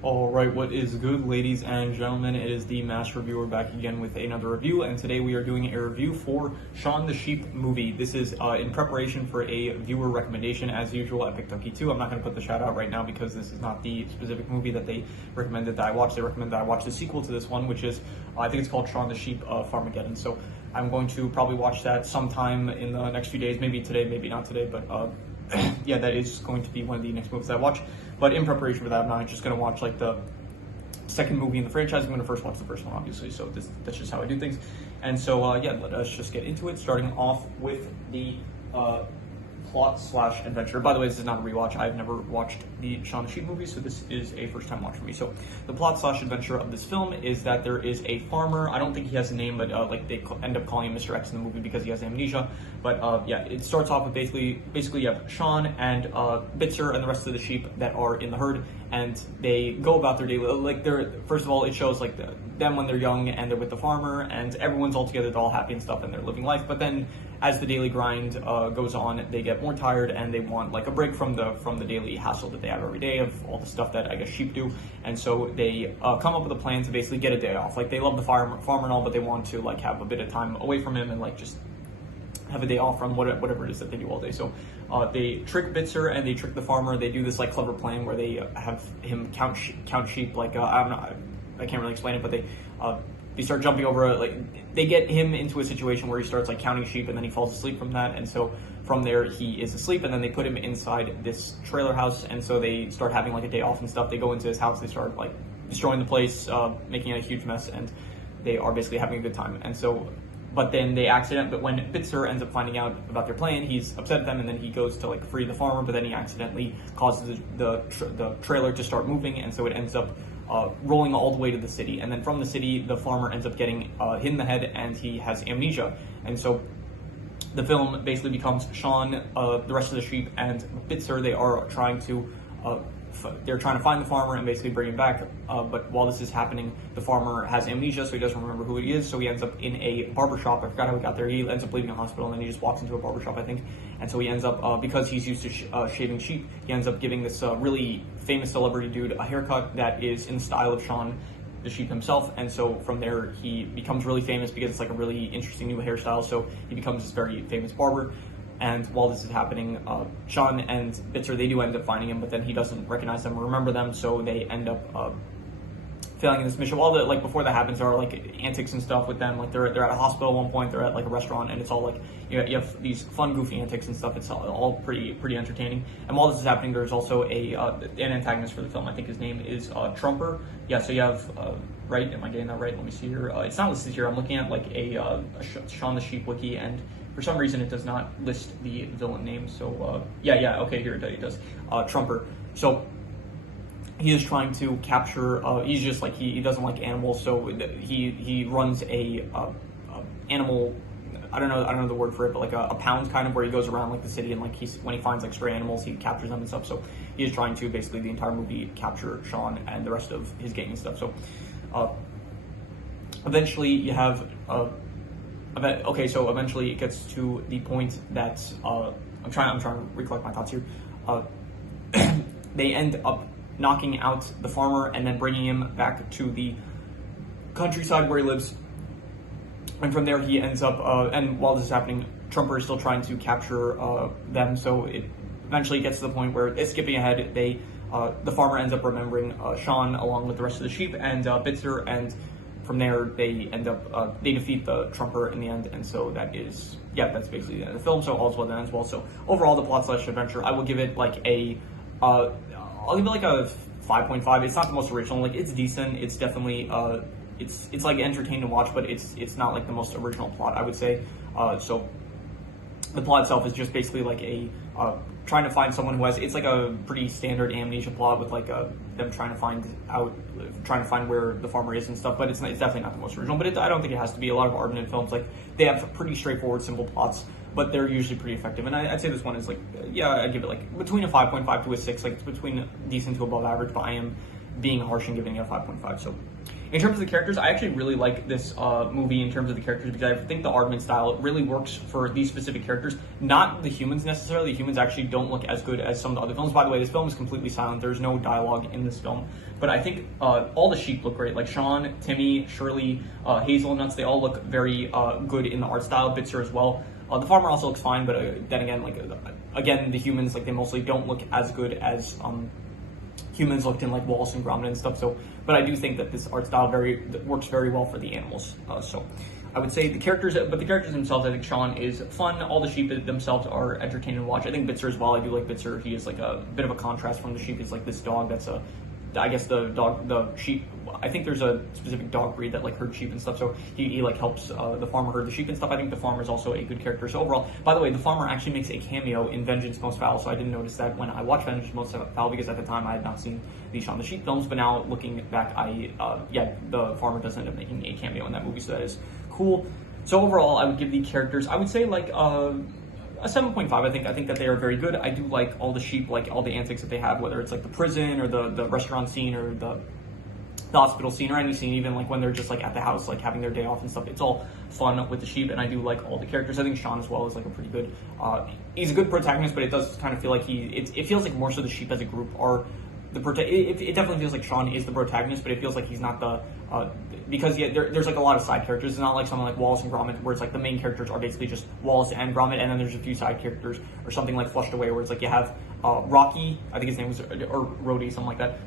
Alright, what is good, ladies and gentlemen? It is the Master Reviewer back again with another review, and today we are doing a review for Shaun the Sheep movie. This is in preparation for a viewer recommendation. As usual, I picked Ducky 2. I'm not going to put the shout out right now because this is not the specific movie that they recommended that I watch. They recommended that I watch the sequel to this one, which is, I think it's called Shaun the Sheep Farmageddon. So I'm going to probably watch that sometime in the next few days, maybe today, maybe not today, but yeah, that is going to be one of the next movies I watch. But in preparation for that, I'm not just going to watch like the second movie in the franchise. I'm going to first watch the first one, obviously. So that's just how I do things. And so, yeah, let us just get into it, starting off with the plot/adventure. By the way, this is not a rewatch. I've never watched the Shaun the Sheep movie, so this is a first-time watch for me. So the plot/adventure of this film is that there is a farmer. I don't think he has a name, but like they end up calling him Mr. X in the movie because he has amnesia. But yeah, it starts off with basically you have Shaun and Bitzer and the rest of the sheep that are in the herd, and they go about their daily, like they're, first of all, it shows like them when they're young and they're with the farmer and everyone's all together, they're all happy and stuff and they're living life. But then as the daily grind goes on, they get more tired and they want like a break from the daily hassle that they have every day of all the stuff that I guess sheep do. And so they come up with a plan to basically get a day off. Like they love the farmer and all, but they want to like have a bit of time away from him and like just have a day off from whatever it is that they do all day. So they trick Bitzer and they trick the farmer. They do this like clever plan where they have him count sheep. Like I can't really explain it, but they start jumping over like they get him into a situation where he starts like counting sheep and then he falls asleep from that. And so from there he is asleep, and then they put him inside this trailer house, and so they start having like a day off and stuff. They go into his house, they start like destroying the place, making it a huge mess, and they are basically having a good time. And so but then but when Bitzer ends up finding out about their plan, he's upset at them, and then he goes to like free the farmer, but then he accidentally causes the trailer to start moving, and so it ends up rolling all the way to the city. And then from the city, the farmer ends up getting hit in the head, and he has amnesia. And so the film basically becomes Shaun, the rest of the sheep, and Bitzer. They are trying to find the farmer and basically bring him back. But while this is happening, the farmer has amnesia, so he doesn't remember who he is. So he ends up in a barbershop. I forgot how he got there. He ends up leaving a hospital, and then he just walks into a barbershop, I think. And so he ends up, because he's used to shaving sheep, he ends up giving this really famous celebrity dude a haircut that is in the style of Shaun the Sheep himself. And so from there, he becomes really famous because it's like a really interesting new hairstyle. So he becomes this very famous barber. And while this is happening, Shaun and Bitzer, they do end up finding him, but then he doesn't recognize them or remember them, so they end up failing in this mission. While like before that happens, there are like antics and stuff with them. Like they're at a hospital at one point, they're at like a restaurant, and it's all like you have these fun, goofy antics and stuff. It's all pretty entertaining. And while this is happening, there's also an antagonist for the film. I think his name is Trumper. Yeah, so you have right. Am I getting that right? Let me see here. It's not listed here. I'm looking at like a Shaun the Sheep wiki, and for some reason, it does not list the villain name. So, yeah, okay, here it does. Trumper. So, he is trying to capture, he's just like, he doesn't like animals, so he runs a animal, I don't know the word for it, but like a pound kind of, where he goes around like the city, and like when he finds like stray animals, he captures them and stuff. So, he is trying to basically the entire movie capture Shaun and the rest of his gang and stuff. So, eventually you have, okay, so eventually it gets to the point that I'm trying to recollect my thoughts here. They end up knocking out the farmer and then bringing him back to the countryside where he lives. And from there he ends up, and while this is happening, Trumper is still trying to capture them. So it eventually gets to the point where, skipping ahead, the farmer ends up remembering Shaun along with the rest of the sheep and Bitzer, and from there, they end up, they defeat the Trumper in the end, and so that's basically the end of the film. So all's well that ends well. So overall, the plot/adventure, I will give it like I'll give it like a 5.5. It's not the most original. Like it's decent. It's definitely it's like entertaining to watch, but it's not like the most original plot, I would say. So the plot itself is just basically like trying to find someone who has, it's like a pretty standard amnesia plot with like them trying to find where the farmer is and stuff, but it's definitely not the most original. But I don't think it has to be. A lot of Arden films, like they have pretty straightforward, simple plots, but they're usually pretty effective. And I'd say this one is like, I give it like between a 5.5 to a 6. Like it's between decent to above average, but I am being harsh and giving it a 5.5. So in terms of the characters, I actually really like this movie in terms of the characters, because I think the Aardman style really works for these specific characters, not the humans necessarily. The humans actually don't look as good as some of the other films. By the way, this film is completely silent. There's no dialogue in this film. But I think all the sheep look great. Like Shaun, Timmy, Shirley, Hazelnuts, they all look very good in the art style. Bitzer as well. The farmer also looks fine, but then again, again, the humans, they mostly don't look as good as humans looked in Wallace and Gromit and stuff. So, but I do think that this art style works very well for the animals. So I would say the characters themselves, I think Shaun is fun. All the sheep themselves are entertaining to watch. I think Bitzer as well. I do like Bitzer. He is a bit of a contrast from the sheep. He's this dog that's I guess the sheep, I think there's a specific dog breed that herds sheep and stuff, so he helps the farmer herd the sheep and stuff. I think the farmer is also a good character. So overall, by the way, the farmer actually makes a cameo in Vengeance Most Foul, so I didn't notice that when I watched Vengeance Most Foul, because at the time I had not seen the Shaun the Sheep films, but now looking back, the farmer does end up making a cameo in that movie, so that is cool. So overall, I would give the characters, I would say a 7.5. I think that they are very good. I do like all the sheep, all the antics that they have, whether it's the prison or the restaurant scene or the hospital scene or any scene, even when they're just at the house, having their day off and stuff. It's all fun with the sheep, and I do like all the characters. I think Shaun as well is a pretty good, he's a good protagonist, but it does kind of feel it feels like more so the sheep as a group are the it definitely feels like Shaun is the protagonist, but it feels like he's not the because there's a lot of side characters. It's not like something like Wallace and Gromit, where it's the main characters are basically just Wallace and Gromit, and then there's a few side characters, or something like Flushed Away, where it's you have Rocky, I think his name was, or Rhodey, something like that,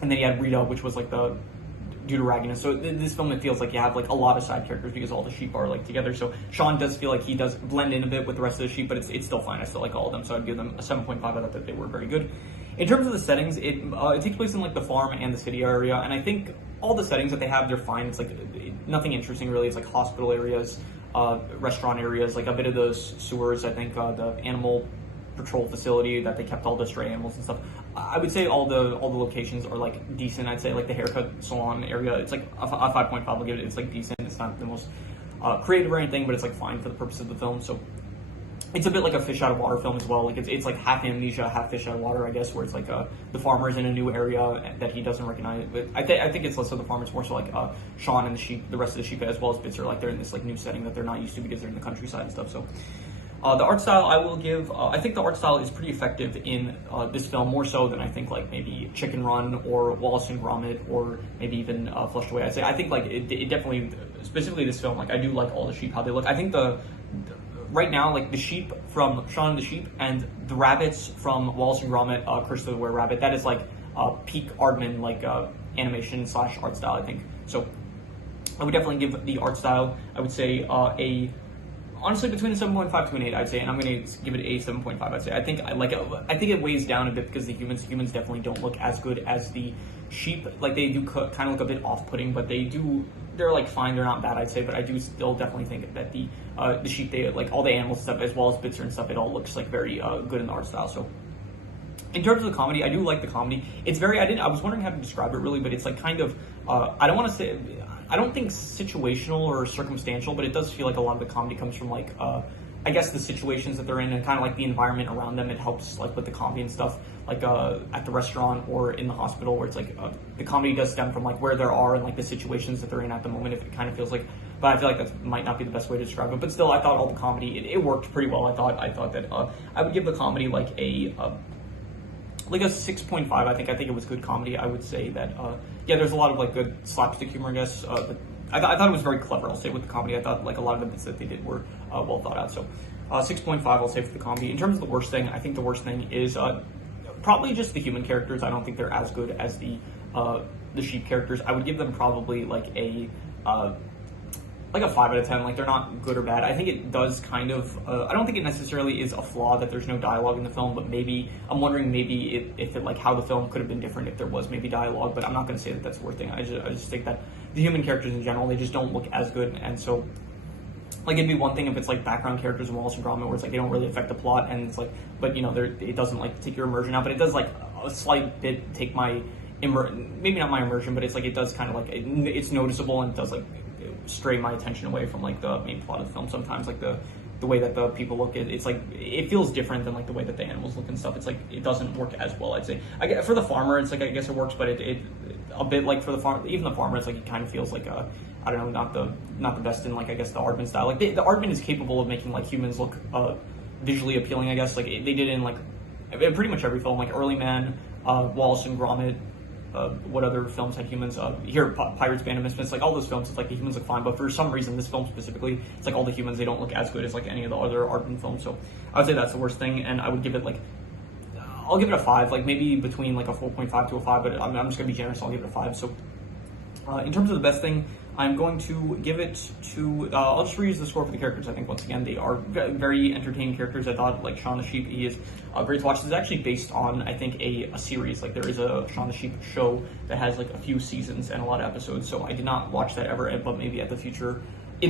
and then you had Rita, which was the deuteragonist. So this film, it feels like you have a lot of side characters because all the sheep are together. So Shaun does feel like he does blend in a bit with the rest of the sheep, but it's still fine. I still like all of them, so I'd give them a 7.5. I thought that they were very good. In terms of the settings, it takes place in the farm and the city area, and I think all the settings that they have, they're fine. It's nothing interesting really. It's hospital areas, restaurant areas, a bit of those sewers. I think the animal patrol facility that they kept all the stray animals and stuff. I would say all the locations are decent. I'd say the haircut salon area, it's a 5.5. I'll give it. It's decent. It's not the most creative or anything, but it's fine for the purpose of the film. So it's a bit like a fish out of water film as well. It's half amnesia, half fish out of water, I guess, where it's the farmer is in a new area that he doesn't recognize. But I think it's less of the farmer. It's more so Shaun and the sheep, the rest of the sheep, as well as Bitzer, they're in this new setting that they're not used to because they're in the countryside and stuff. So the art style, I will give, I think the art style is pretty effective in this film, more so than I think maybe Chicken Run or Wallace and Gromit or maybe even Flushed Away. I'd say I think it definitely, specifically this film, I do like all the sheep, how they look. I think right now, the sheep from Shaun and the Sheep and the rabbits from Wallace and Gromit, Curse of the Were-Rabbit, that is peak Aardman animation / art style, I think. So I would definitely give the art style, I would say honestly between a 7.5 to an 8, I'd say, and I'm going to give it a 7.5. I'd say I think it weighs down a bit because the humans definitely don't look as good as the sheep. They do kind of look a bit off-putting, but they're fine. They're not bad, I'd say, but I do still definitely think that the sheep, they all the animals and stuff, as well as Bitzer and stuff, it all looks very good in the art style. So in terms of the comedy, I do like the comedy. It's very, I was wondering how to describe it really, but it's kind of, I don't want to say, I don't think situational or circumstantial, but it does feel a lot of the comedy comes from I guess the situations that they're in and kind of the environment around them. It helps with the comedy and stuff, at the restaurant or in the hospital, where it's the comedy does stem from where they are and the situations that they're in at the moment. If it kind of feels but I feel that might not be the best way to describe it. But still, I thought all the comedy, it worked pretty well. I thought that I would give the comedy a 6.5. I think it was good comedy. I would say that there's a lot of good slapstick humor, I guess. I thought it was very clever, I'll say, with the comedy. I thought a lot of the bits that they did were well thought out. So 6.5 I'll say for the comedy. In terms of the worst thing, I think the worst thing is probably just the human characters. I don't think they're as good as the sheep characters. I would give them probably a 5 out of 10. They're not good or bad. I think it does kind of, I don't think it necessarily is a flaw that there's no dialogue in the film, but maybe, I'm wondering maybe if it, how the film could have been different if there was maybe dialogue, but I'm not going to say that that's the worst thing. I just think that the human characters in general, they just don't look as good, and so, it'd be one thing if it's background characters in Wallace and Gromit, where it's they don't really affect the plot, and it's but it doesn't take your immersion out, but it does a slight bit take my, maybe not my immersion, but it's it does kind of it's noticeable, and it does stray my attention away from the main plot of the film sometimes, the the way that the people look, it's like it feels different than like the way that the animals look and stuff. It's like it doesn't work as well, I'd say. I guess for the farmer, it's like I guess it works, but it a bit like for the farm, even the farmer, it's like it kind of feels like I don't know, not the best in like I guess the Aardman style. Like the Aardman is capable of making like humans look visually appealing, I guess. Like they did in like pretty much every film, like Early Man, Wallace and Gromit. What other films had humans? Pirates, Band of Misfits, like all those films, it's like the humans look fine, but for some reason, this film specifically, it's like all the humans, they don't look as good as like any of the other Aardman films. So I would say that's the worst thing, and I would give it like, I'll give it a 5, like maybe between like a 4.5 to a 5, but I'm just gonna be generous. I'll give it a 5. So in terms of the best thing, I'm going to give it to, I'll just reuse the score for the characters. I think, once again, they are very entertaining characters. I thought, like, Shaun the Sheep, he is great to watch. This is actually based on, I think, a series. Like, there is a Shaun the Sheep show that has, like, a few seasons and a lot of episodes, so I did not watch that ever, but maybe in the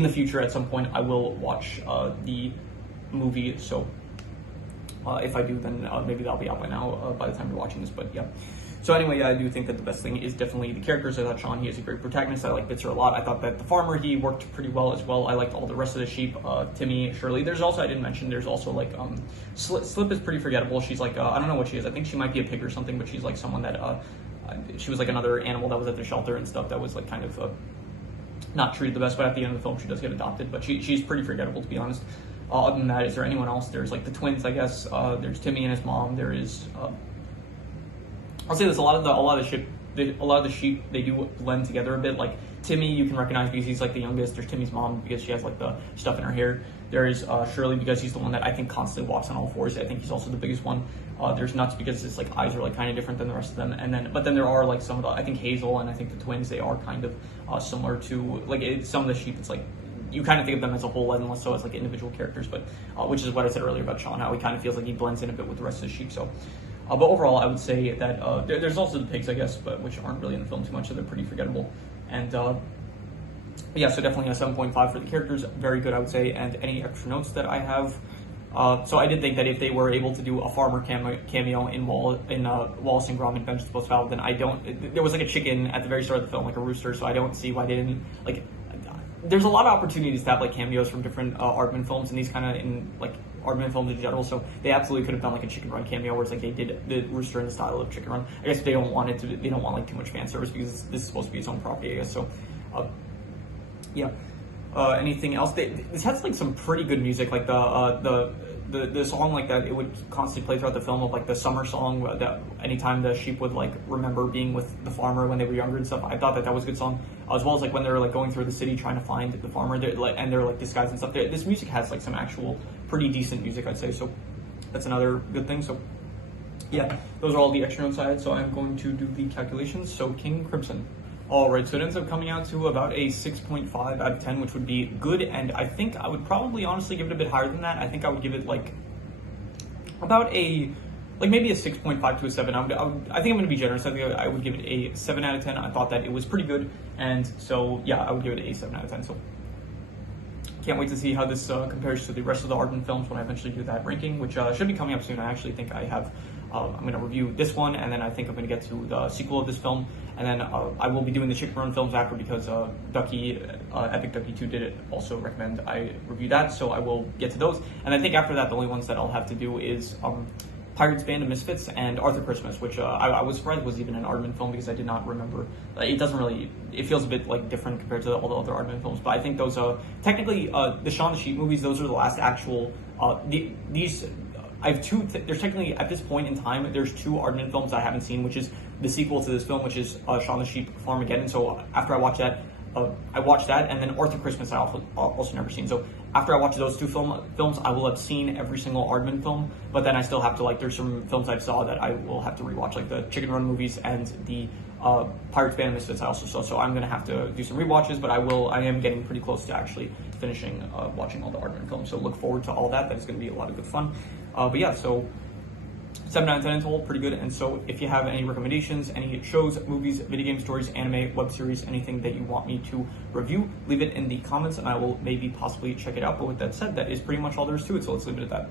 future, at some point, I will watch the movie. So if I do, then maybe that'll be out by now, by the time you're watching this, but yeah. So anyway, yeah, I do think that the best thing is definitely the characters. I thought Shaun, he is a great protagonist. I like Bitzer a lot. I thought that the farmer, he worked pretty well as well. I liked all the rest of the sheep, Timmy, Shirley. There's also, I didn't mention, there's also like, Slip is pretty forgettable. She's like, I don't know what she is. I think she might be a pig or something, but she's like someone that, she was like another animal that was at the shelter and stuff that was like kind of not treated the best, but at the end of the film, she does get adopted. But she's pretty forgettable, to be honest. Other than that, is there anyone else? There's like the twins, I guess. There's Timmy and his mom. There is... I'll say this: a lot of the sheep, they do blend together a bit. Like Timmy, you can recognize because he's like the youngest. There's Timmy's mom because she has like the stuff in her hair. There is Shirley because he's the one that I think constantly walks on all fours. I think he's also the biggest one. There's Nuts because his like eyes are like kind of different than the rest of them. But then there are like some of the, I think Hazel and I think the twins, they are kind of similar to like some of the sheep. It's like you kind of think of them as a whole and less so as like individual characters. But which is what I said earlier about Shaun, how he kind of feels like he blends in a bit with the rest of the sheep. So. But overall, I would say that there's also the pigs, I guess, but which aren't really in the film too much, so they're pretty forgettable. And yeah, so definitely a 7.5 for the characters, very good, I would say. And any extra notes that I have, so I did think that if they were able to do a farmer cameo in Wallace and Gromit: Vengeance Post Foul, then there was like a chicken at the very start of the film, like a rooster, so I don't see why they didn't like. There's a lot of opportunities to have like cameos from different Aardman films, and these kind of in like Aardman films in general. So they absolutely could have done like a Chicken Run cameo, where it's like they did the rooster in the style of Chicken Run. I guess they don't want like too much fan service because this is supposed to be its own property, I guess. So yeah. Anything else? This has like some pretty good music, like the song like that. It would constantly play throughout the film of like the summer song that anytime the sheep would like remember being with the farmer when they were younger and stuff. I thought that was a good song, as well as like when they're like going through the city trying to find the farmer, they're like disguised and stuff. This music has like some actual pretty decent music, I'd say. So that's another good thing. So yeah, those are all the extra notes I had. So I'm going to do the calculations. So King Crimson. Alright, so it ends up coming out to about a 6.5 out of 10, which would be good, and I think I would probably honestly give it a bit higher than that. I think I would give it like about maybe a 6.5 to a 7. I think I'm going to be generous. I think I would give it a 7 out of 10. I thought that it was pretty good, and so yeah, I would give it a 7 out of 10. So can't wait to see how this compares to the rest of the Aardman films when I eventually do that ranking, which should be coming up soon. I actually think I have. I'm going to review this one, and then I think I'm going to get to the sequel of this film, and then I will be doing the Chicken Run films after because Epic Ducky 2 did also recommend I review that, so I will get to those. And I think after that, the only ones that I'll have to do is Pirates, Band of Misfits, and Arthur Christmas, which I was surprised was even an Aardman film because I did not remember. It feels a bit like different compared to all the other Aardman films, but I think those technically the Shaun the Sheep movies, those are the last actual these. I have two. There's technically at this point in time, there's 2 Aardman films I haven't seen, which is the sequel to this film, which is Shaun the Sheep Farmageddon. So after I watch that, and then Arthur Christmas I also never seen. So after I watch those 2 films, I will have seen every single Aardman film. But then I still have to there's some films I saw that I will have to rewatch, like the Chicken Run movies and the Pirates, Band of Misfits I also saw. So I'm gonna have to do some rewatches, but I am getting pretty close to actually finishing watching all the Aardman films. So look forward to all that. That is gonna be a lot of good fun. But yeah, so 7 out of 10 in total, pretty good. And so if you have any recommendations, any shows, movies, video game stories, anime, web series, anything that you want me to review, leave it in the comments and I will maybe possibly check it out. But with that said, that is pretty much all there is to it. So let's leave it at that.